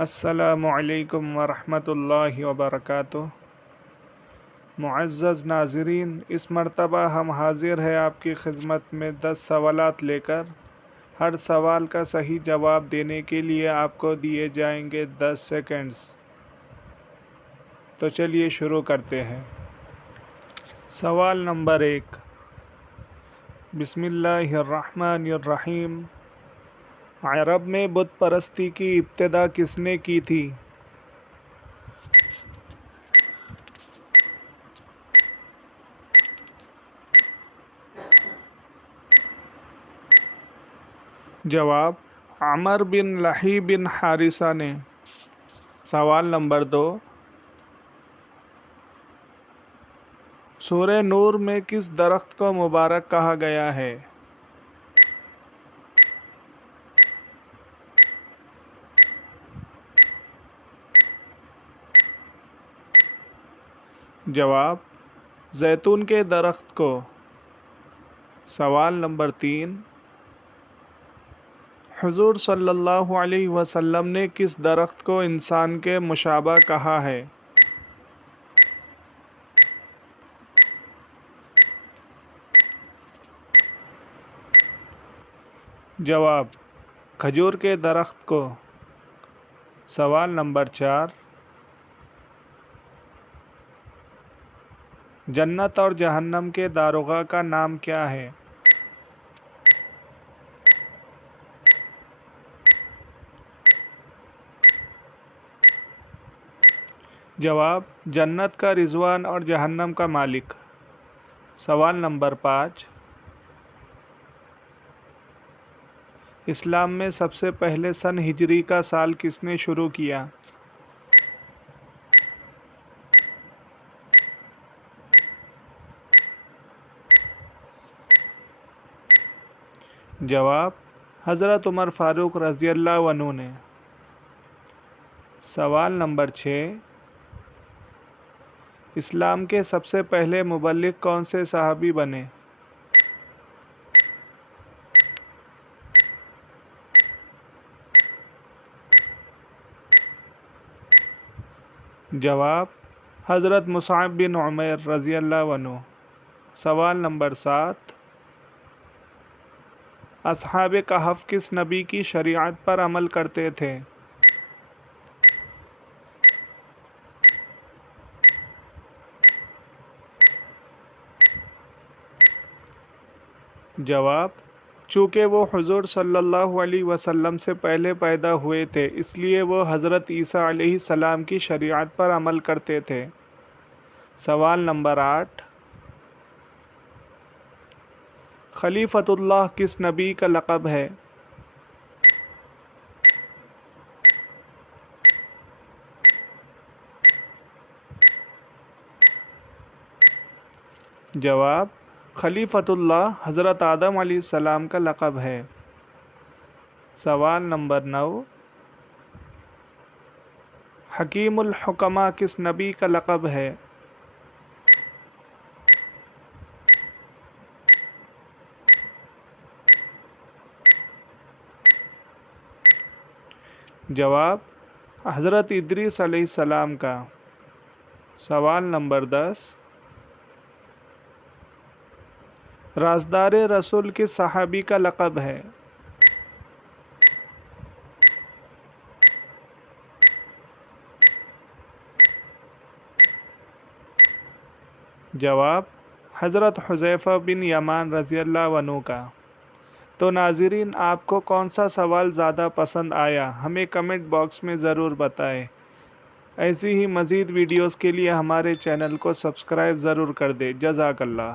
السلام علیکم ورحمۃ اللہ وبرکاتہ۔ معزز ناظرین، اس مرتبہ ہم حاضر ہیں آپ کی خدمت میں 10 سوالات لے کر۔ ہر سوال کا صحیح جواب دینے کے لیے آپ کو دیے جائیں گے 10 سیکنڈز۔ تو چلیے شروع کرتے ہیں۔ سوال نمبر 1، بسم اللہ الرحمن الرحیم۔ عرب میں بت پرستی کی ابتدا کس نے کی تھی؟ جواب، عمر بن لحی بن حارثہ نے۔ سوال نمبر 2، سورہ نور میں کس درخت کو مبارک کہا گیا ہے؟ جواب، زیتون کے درخت کو۔ سوال نمبر 3، حضور صلی اللہ علیہ وسلم نے کس درخت کو انسان کے مشابہ کہا ہے؟ جواب، کھجور کے درخت کو۔ سوال نمبر 4، جنت اور جہنم کے داروغہ کا نام کیا ہے؟ جواب، جنت کا رضوان اور جہنم کا مالک۔ سوال نمبر 5، اسلام میں سب سے پہلے سن ہجری کا سال کس نے شروع کیا؟ جواب، حضرت عمر فاروق رضی اللہ عنہ نے۔ سوال نمبر 6، اسلام کے سب سے پہلے مبلغ کون سے صحابی بنے؟ جواب، حضرت مصعب بن عمیر رضی اللہ عنہ۔ سوال نمبر 7، اصحاب کہف کس نبی کی شریعت پر عمل کرتے تھے؟ جواب، چونکہ وہ حضور صلی اللہ علیہ وسلم سے پہلے پیدا ہوئے تھے اس لیے وہ حضرت عیسیٰ علیہ السلام کی شریعت پر عمل کرتے تھے۔ سوال نمبر 8، خلیفۃ اللہ کس نبی کا لقب ہے؟ جواب، خلیفۃ اللہ حضرت آدم علیہ السلام کا لقب ہے۔ سوال نمبر 9، حکیم الحکماء کس نبی کا لقب ہے؟ جواب، حضرت ادریس علیہ السلام کا۔ سوال نمبر 10، رازدار رسول کس صحابی کا لقب ہے؟ جواب، حضرت حذیفہ بن یمان رضی اللہ عنہ کا۔ تو ناظرین، آپ کو کون سا سوال زیادہ پسند آیا ہمیں کمنٹ باکس میں ضرور بتائیں۔ ایسی ہی مزید ویڈیوز کے لیے ہمارے چینل کو سبسکرائب ضرور کر دیں۔ جزاک اللہ۔